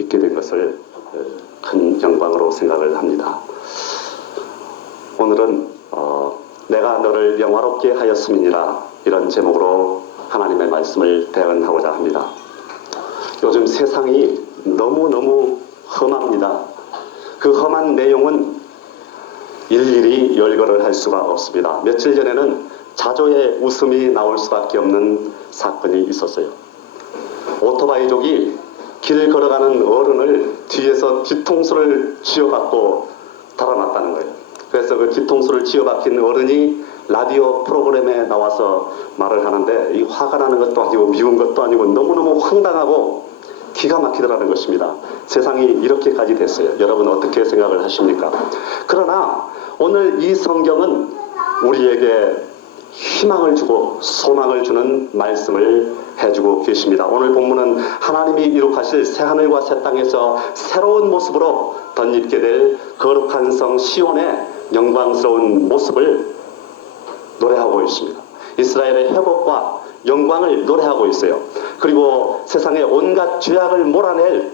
있게 된 것을 큰 영광으로 생각을 합니다. 오늘은 내가 너를 영화롭게 하였음이니라 이런 제목으로 하나님의 말씀을 대언하고자 합니다. 요즘 세상이 너무너무 험합니다. 그 험한 내용은 일일이 열거를 할 수가 없습니다. 며칠 전에는 자조의 웃음이 나올 수밖에 없는 사건이 있었어요. 오토바이족이 길 걸어가는 어른을 뒤에서 뒤통수를 쥐어박고 달아났다는 거예요. 그래서 그 뒤통수를 쥐어박힌 어른이 라디오 프로그램에 나와서 말을 하는데 이 화가 나는 것도 아니고 미운 것도 아니고 너무너무 황당하고 기가 막히더라는 것입니다. 세상이 이렇게까지 됐어요. 여러분 어떻게 생각을 하십니까? 그러나 오늘 이 성경은 우리에게 희망을 주고 소망을 주는 말씀을 해주고 계십니다. 오늘 본문은 하나님이 이룩하실 새하늘과 새 땅에서 새로운 모습으로 덧입게 될 거룩한 성 시온의 영광스러운 모습을 노래하고 있습니다. 이스라엘의 회복과 영광을 노래하고 있어요. 그리고 세상의 온갖 죄악을 몰아낼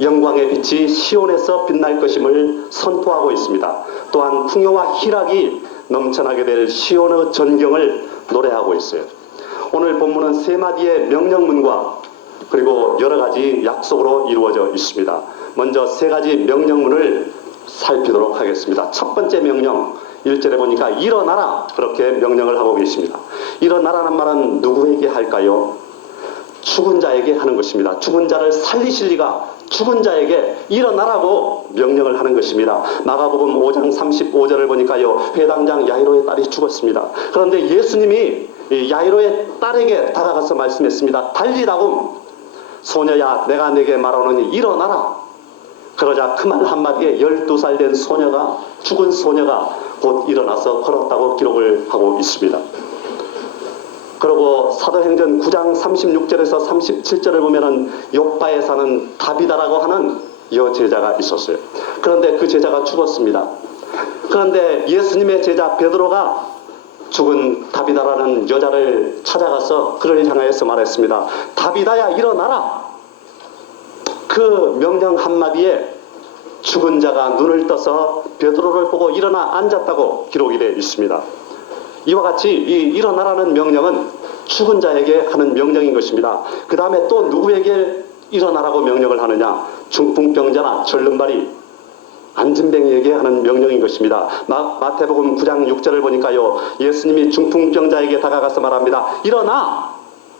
영광의 빛이 시온에서 빛날 것임을 선포하고 있습니다. 또한 풍요와 희락이 넘쳐나게 될 시온의 전경을 노래하고 있어요. 오늘 본문은 세 마디의 명령문과 그리고 여러 가지 약속으로 이루어져 있습니다. 먼저 세 가지 명령문을 살피도록 하겠습니다. 첫 번째 명령 1절에 보니까 일어나라 그렇게 명령을 하고 계십니다. 일어나라는 말은 누구에게 할까요? 죽은 자에게 하는 것입니다. 죽은 자를 살리실 리가 죽은 자에게 일어나라고 명령을 하는 것입니다. 마가복음 5장 35절을 보니까요. 회당장 야이로의 딸이 죽었습니다. 그런데 예수님이 야이로의 딸에게 다가가서 말씀했습니다. 달리라고 소녀야 내가 내게 말하노니 일어나라. 그러자 그 말 한마디에 12살 된 소녀가 죽은 소녀가 곧 일어나서 걸었다고 기록을 하고 있습니다. 그리고 사도행전 9장 36절에서 37절을 보면은 요바에 사는 다비다라고 하는 여제자가 있었어요. 그런데 그 제자가 죽었습니다. 그런데 예수님의 제자 베드로가 죽은 다비다라는 여자를 찾아가서 그를 향하여서 말했습니다. 다비다야 일어나라. 그 명령 한마디에 죽은 자가 눈을 떠서 베드로를 보고 일어나 앉았다고 기록이 되어 있습니다. 이와 같이 이 일어나라는 명령은 죽은 자에게 하는 명령인 것입니다. 그 다음에 또 누구에게 일어나라고 명령을 하느냐? 중풍병자나 절름발이 안진뱅이에게 하는 명령인 것입니다. 마태복음 9장 6절을 보니까요. 예수님이 중풍병자에게 다가가서 말합니다. 일어나!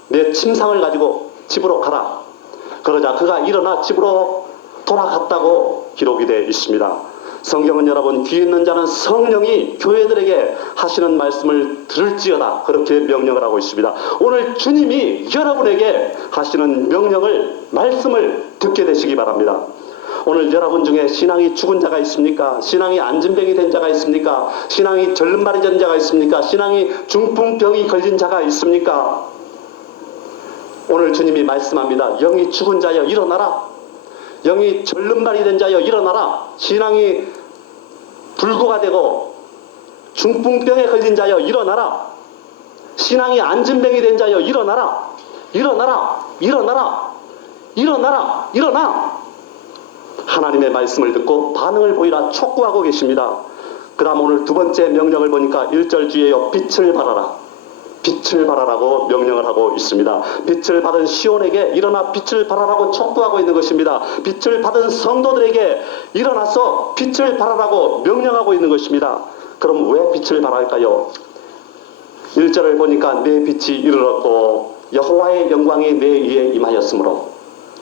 내 침상을 가지고 집으로 가라. 그러자 그가 일어나 집으로 돌아갔다고 기록이 되어 있습니다. 성경은 여러분 귀 있는 자는 성령이 교회들에게 하시는 말씀을 들을지어다 그렇게 명령을 하고 있습니다. 오늘 주님이 여러분에게 하시는 명령을 말씀을 듣게 되시기 바랍니다. 오늘 여러분 중에 신앙이 죽은 자가 있습니까? 신앙이 안진뱅이 된 자가 있습니까? 신앙이 절름발이 된 자가 있습니까? 신앙이 중풍병이 걸린 자가 있습니까? 오늘 주님이 말씀합니다. 영이 죽은 자여 일어나라. 영이 절름발이 된 자여 일어나라. 신앙이 불구가 되고 중풍병에 걸린 자여 일어나라. 신앙이 안진뱅이 된 자여 일어나라. 일어나라. 일어나라. 일어나라. 일어나. 하나님의 말씀을 듣고 반응을 보이라 촉구하고 계십니다. 그 다음 오늘 두 번째 명령을 보니까 1절 뒤에요. 빛을 발하라. 빛을 발하라고 명령을 하고 있습니다. 빛을 받은 시온에게 일어나 빛을 발하라고 촉구하고 있는 것입니다. 빛을 받은 성도들에게 일어나서 빛을 발하라고 명령하고 있는 것입니다. 그럼 왜 빛을 발할까요? 1절을 보니까 내 빛이 이르렀고 여호와의 영광이 내 위에 임하였으므로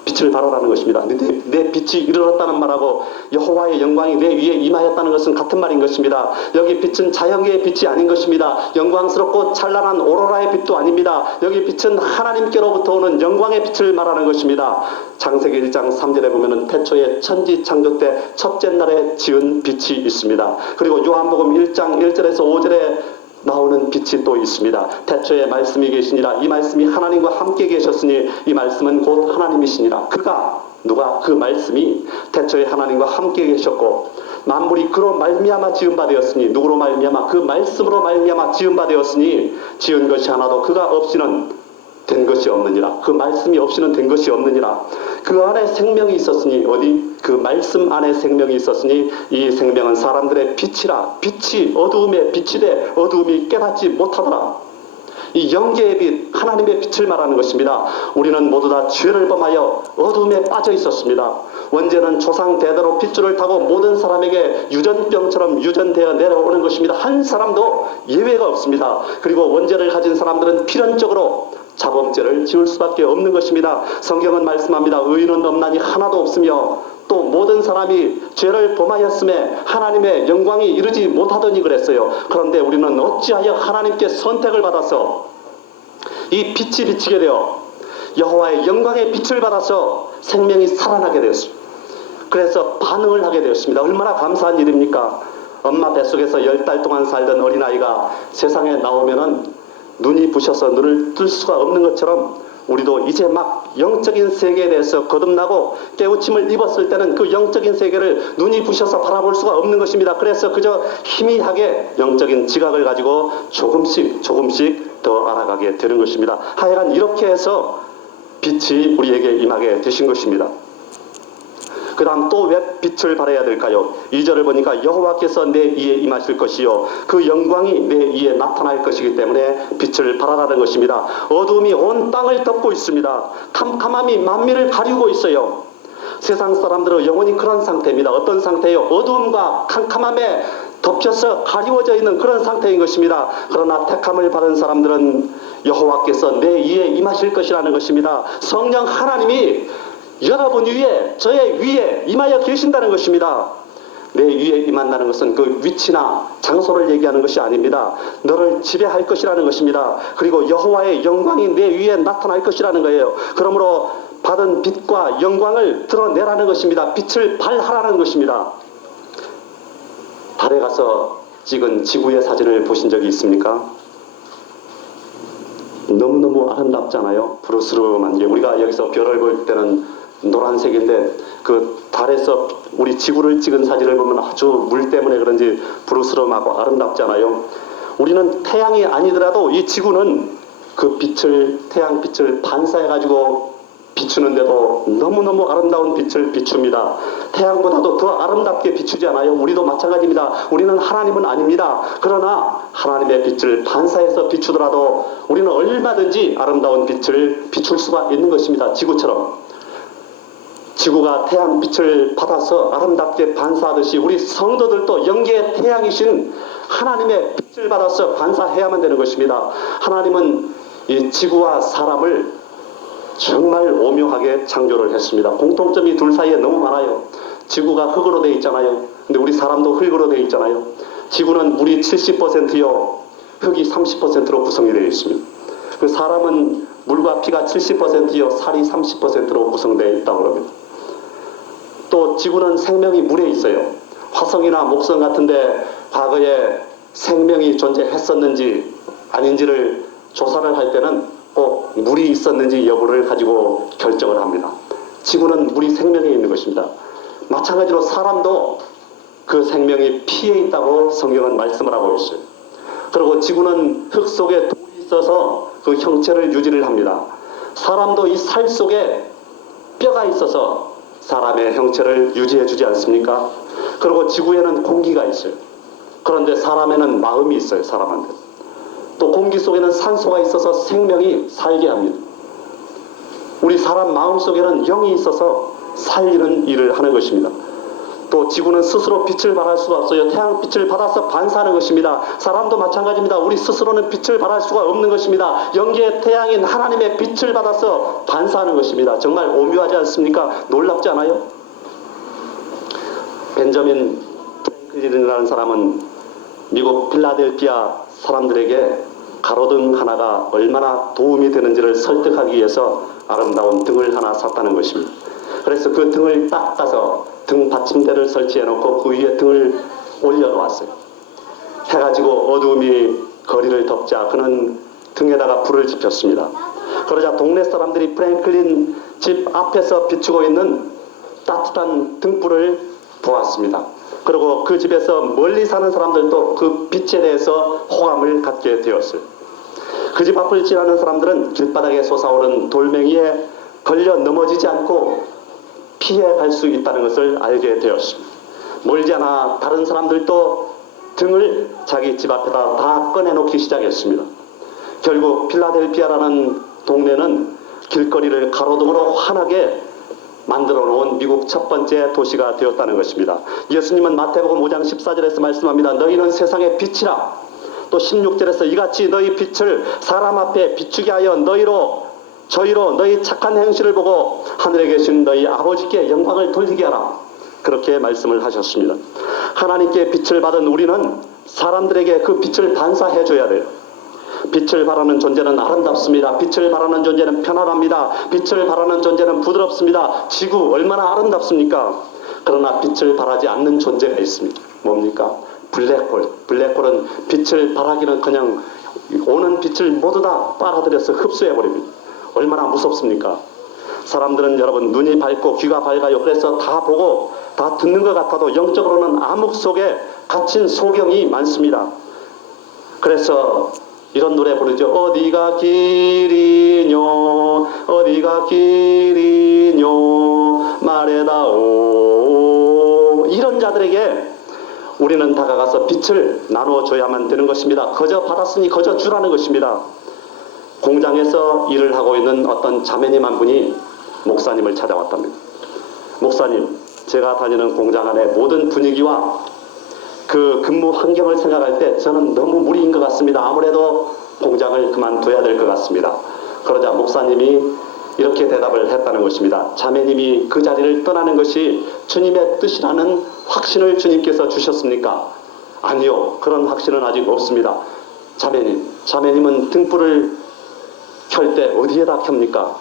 빛을 발하라는 것입니다. 내 빛이 이르렀다는 말하고 여호와의 영광이 내 위에 임하였다는 것은 같은 말인 것입니다. 여기 빛은 자연계의 빛이 아닌 것입니다. 영광스럽고 찬란한 오로라의 빛도 아닙니다. 여기 빛은 하나님께로부터 오는 영광의 빛을 말하는 것입니다. 창세기 1장 3절에 보면은 태초에 천지 창조 때 첫째 날에 지은 빛이 있습니다. 그리고 요한복음 1장 1절에서 5절에 나오는 빛이 또 있습니다. 태초에 말씀이 계시니라. 이 말씀이 하나님과 함께 계셨으니 이 말씀은 곧 하나님이시니라. 누가 그 말씀이 태초에 하나님과 함께 계셨고 만물이 그로 말미암아 지은 바 되었으니 누구로 말미암아 그 말씀으로 말미암아 지은 바 되었으니 지은 것이 하나도 그가 없이는 된 것이 없느니라. 그 말씀이 없이는 된 것이 없느니라. 그 안에 생명이 있었으니 어디 그 말씀 안에 생명이 있었으니 이 생명은 사람들의 빛이라. 빛이 어두움에 빛이 돼 어두움이 깨닫지 못하더라. 이 영계의 빛, 하나님의 빛을 말하는 것입니다. 우리는 모두 다 죄를 범하여 어둠에 빠져 있었습니다. 원죄는 조상 대대로 핏줄을 타고 모든 사람에게 유전병처럼 유전되어 내려오는 것입니다. 한 사람도 예외가 없습니다. 그리고 원죄를 가진 사람들은 필연적으로 자범죄를 지을 수밖에 없는 것입니다. 성경은 말씀합니다. 의인은 없나니 하나도 없으며 또 모든 사람이 죄를 범하였음에 하나님의 영광이 이르지 못하더니 그랬어요. 그런데 우리는 어찌하여 하나님께 선택을 받아서 이 빛이 비치게 되어 여호와의 영광의 빛을 받아서 생명이 살아나게 되었습니다. 그래서 반응을 하게 되었습니다. 얼마나 감사한 일입니까? 엄마 뱃속에서 10달 동안 살던 어린아이가 세상에 나오면은 눈이 부셔서 눈을 뜰 수가 없는 것처럼 우리도 이제 막 영적인 세계에 대해서 거듭나고 깨우침을 입었을 때는 그 영적인 세계를 눈이 부셔서 바라볼 수가 없는 것입니다. 그래서 그저 희미하게 영적인 지각을 가지고 조금씩 더 알아가게 되는 것입니다. 하여간 이렇게 해서 빛이 우리에게 임하게 되신 것입니다. 그 다음 또 왜 빛을 발해야 될까요? 2절을 보니까 여호와께서 내 이에 임하실 것이요 그 영광이 내 이에 나타날 것이기 때문에 빛을 발하라는 것입니다. 어두움이 온 땅을 덮고 있습니다. 캄캄함이 만민을 가리고 있어요. 세상 사람들은 영원히 그런 상태입니다. 어떤 상태예요? 어두움과 캄캄함에 덮여서 가리워져 있는 그런 상태인 것입니다. 그러나 택함을 받은 사람들은 여호와께서 내 이에 임하실 것이라는 것입니다. 성령 하나님이 여러분 위에, 저의 위에 임하여 계신다는 것입니다. 내 위에 임한다는 것은 그 위치나 장소를 얘기하는 것이 아닙니다. 너를 지배할 것이라는 것입니다. 그리고 여호와의 영광이 내 위에 나타날 것이라는 거예요. 그러므로 받은 빛과 영광을 드러내라는 것입니다. 빛을 발하라는 것입니다. 달에 가서 찍은 지구의 사진을 보신 적이 있습니까? 너무너무 아름답잖아요. 푸르스름한 게. 우리가 여기서 별을 볼 때는 노란색인데 그 달에서 우리 지구를 찍은 사진을 보면 아주 물 때문에 그런지 푸르스름하고 아름답잖아요. 우리는 태양이 아니더라도 이 지구는 그 빛을, 태양빛을 반사해가지고 비추는데도 너무너무 아름다운 빛을 비춥니다. 태양보다도 더 아름답게 비추지 않아요? 우리도 마찬가지입니다. 우리는 하나님은 아닙니다. 그러나 하나님의 빛을 반사해서 비추더라도 우리는 얼마든지 아름다운 빛을 비출 수가 있는 것입니다. 지구처럼. 지구가 태양빛을 받아서 아름답게 반사하듯이 우리 성도들도 영계의 태양이신 하나님의 빛을 받아서 반사해야만 되는 것입니다. 하나님은 이 지구와 사람을 정말 오묘하게 창조를 했습니다. 공통점이 둘 사이에 너무 많아요. 지구가 흙으로 되어 있잖아요. 근데 우리 사람도 흙으로 되어 있잖아요. 지구는 물이 70%요 흙이 30%로 구성이 되어 있습니다. 그 사람은 물과 피가 70%요 살이 30%로 구성되어 있다고 합니다. 또 지구는 생명이 물에 있어요. 화성이나 목성 같은데 과거에 생명이 존재했었는지 아닌지를 조사를 할 때는 꼭 물이 있었는지 여부를 가지고 결정을 합니다. 지구는 물이 생명에 있는 것입니다. 마찬가지로 사람도 그 생명이 피에 있다고 성경은 말씀을 하고 있어요. 그리고 지구는 흙 속에 돌이 있어서 그 형체를 유지를 합니다. 사람도 이 살 속에 뼈가 있어서 사람의 형체를 유지해 주지 않습니까? 그리고 지구에는 공기가 있어요. 그런데 사람에는 마음이 있어요. 사람한테. 또 공기 속에는 산소가 있어서 생명이 살게 합니다. 우리 사람 마음 속에는 영이 있어서 살리는 일을 하는 것입니다. 또 지구는 스스로 빛을 발할 수가 없어요. 태양빛을 받아서 반사하는 것입니다. 사람도 마찬가지입니다. 우리 스스로는 빛을 발할 수가 없는 것입니다. 영계의 태양인 하나님의 빛을 받아서 반사하는 것입니다. 정말 오묘하지 않습니까? 놀랍지 않아요? 벤저민 프랭클린이라는 사람은 미국 필라델피아 사람들에게 가로등 하나가 얼마나 도움이 되는지를 설득하기 위해서 아름다운 등을 하나 샀다는 것입니다. 그래서 그 등을 딱 따서 등 받침대를 설치해 놓고 그 위에 등을 올려놓았어요. 해가지고 어두움이 거리를 덮자 그는 등에다가 불을 지폈습니다. 그러자 동네 사람들이 프랭클린 집 앞에서 비추고 있는 따뜻한 등불을 보았습니다. 그리고 그 집에서 멀리 사는 사람들도 그 빛에 대해서 호감을 갖게 되었어요. 그 집 앞을 지나는 사람들은 길바닥에 솟아오른 돌멩이에 걸려 넘어지지 않고 피해 갈 수 있다는 것을 알게 되었습니다. 멀지 않아 다른 사람들도 등을 자기 집 앞에다 다 꺼내놓기 시작했습니다. 결국 필라델피아라는 동네는 길거리를 가로등으로 환하게 만들어 놓은 미국 첫 번째 도시가 되었다는 것입니다. 예수님은 마태복음 5장 14절에서 말씀합니다. 너희는 세상의 빛이라. 또 16절에서 이같이 너희 빛을 사람 앞에 비추게 하여 저희로 너희 착한 행실을 보고 하늘에 계신 너희 아버지께 영광을 돌리게 하라. 그렇게 말씀을 하셨습니다. 하나님께 빛을 받은 우리는 사람들에게 그 빛을 반사해 줘야 돼요. 빛을 발하는 존재는 아름답습니다. 빛을 발하는 존재는 편안합니다. 빛을 발하는 존재는 부드럽습니다. 지구 얼마나 아름답습니까? 그러나 빛을 발하지 않는 존재가 있습니다. 뭡니까? 블랙홀. 블랙홀은 빛을 발하기는 그냥 오는 빛을 모두 다 빨아들여서 흡수해버립니다. 얼마나 무섭습니까? 사람들은 여러분 눈이 밝고 귀가 밝아요. 그래서 다 보고 다 듣는 것 같아도 영적으로는 암흑 속에 갇힌 소경이 많습니다. 그래서 이런 노래 부르죠. 어디가 길이뇨 어디가 길이뇨 말해다오. 이런 자들에게 우리는 다가가서 빛을 나눠줘야만 되는 것입니다. 거저 받았으니 거저 주라는 것입니다. 공장에서 일을 하고 있는 어떤 자매님 한 분이 목사님을 찾아왔답니다. 목사님, 제가 다니는 공장 안에 모든 분위기와 그 근무 환경을 생각할 때 저는 너무 무리인 것 같습니다. 아무래도 공장을 그만둬야 될 것 같습니다. 그러자 목사님이 이렇게 대답을 했다는 것입니다. 자매님이 그 자리를 떠나는 것이 주님의 뜻이라는 확신을 주님께서 주셨습니까? 아니요. 그런 확신은 아직 없습니다. 자매님은 등불을 켤 때 어디에다 켭니까?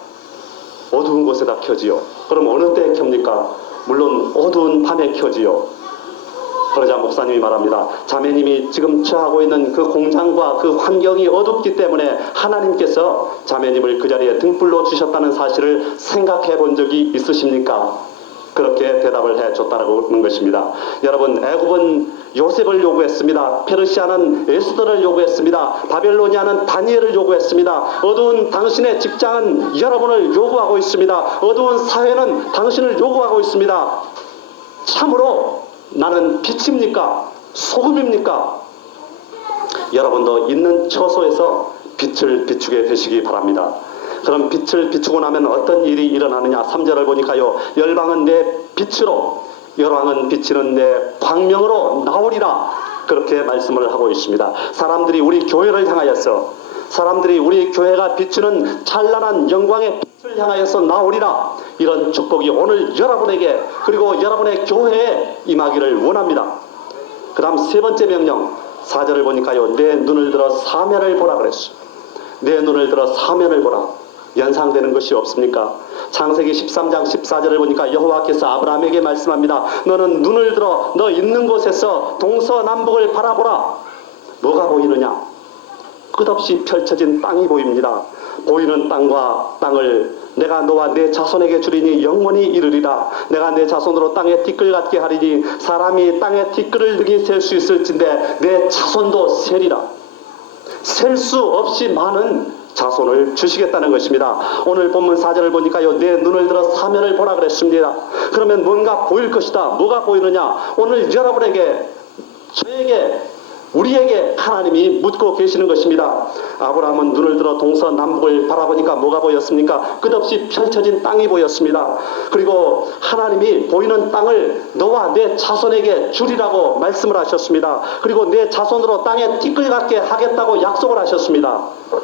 어두운 곳에다 켜지요. 그럼 어느 때에 켭니까? 물론 어두운 밤에 켜지요. 그러자 목사님이 말합니다. 자매님이 지금 처하고 있는 그 공장과 그 환경이 어둡기 때문에 하나님께서 자매님을 그 자리에 등불로 주셨다는 사실을 생각해 본 적이 있으십니까? 그렇게 대답을 해줬다는 것입니다. 여러분, 애굽은 요셉을 요구했습니다. 페르시아는 에스더를 요구했습니다. 바벨로니아는 다니엘을 요구했습니다. 어두운 당신의 직장은 여러분을 요구하고 있습니다. 어두운 사회는 당신을 요구하고 있습니다. 참으로 나는 빛입니까? 소금입니까? 여러분도 있는 처소에서 빛을 비추게 되시기 바랍니다. 그럼 빛을 비추고 나면 어떤 일이 일어나느냐? 3절을 보니까요. 열방은 내 빛으로 열왕은 비치는 내 광명으로 나오리라. 그렇게 말씀을 하고 있습니다. 사람들이 우리 교회를 향하여서 사람들이 우리 교회가 비추는 찬란한 영광의 빛을 향하여서 나오리라. 이런 축복이 오늘 여러분에게 그리고 여러분의 교회에 임하기를 원합니다. 그 다음 세 번째 명령 4절을 보니까요. 내 눈을 들어 사면을 보라 그랬어요. 내 눈을 들어 사면을 보라. 연상되는 것이 없습니까? 창세기 13장 14절을 보니까 여호와께서 아브라함에게 말씀합니다. 너는 눈을 들어 너 있는 곳에서 동서남북을 바라보라. 뭐가 보이느냐? 끝없이 펼쳐진 땅이 보입니다. 보이는 땅과 땅을 내가 너와 내 자손에게 주리니 영원히 이르리라. 내가 내 자손으로 땅에 티끌 같게 하리니 사람이 땅에 티끌을 능히 셀 수 있을진데 내 자손도 세리라. 셀 수 없이 많은 자손을 주시겠다는 것입니다. 오늘 본문 4절을 보니까요. 내 눈을 들어 사면을 보라 그랬습니다. 그러면 뭔가 보일 것이다. 뭐가 보이느냐? 오늘 여러분에게 저에게 우리에게 하나님이 묻고 계시는 것입니다. 아브라함은 눈을 들어 동서남북을 바라보니까 뭐가 보였습니까? 끝없이 펼쳐진 땅이 보였습니다. 그리고 하나님이 보이는 땅을 너와 내 자손에게 주리라고 말씀을 하셨습니다. 그리고 내 자손으로 땅에 티끌 같게 하겠다고 약속을 하셨습니다.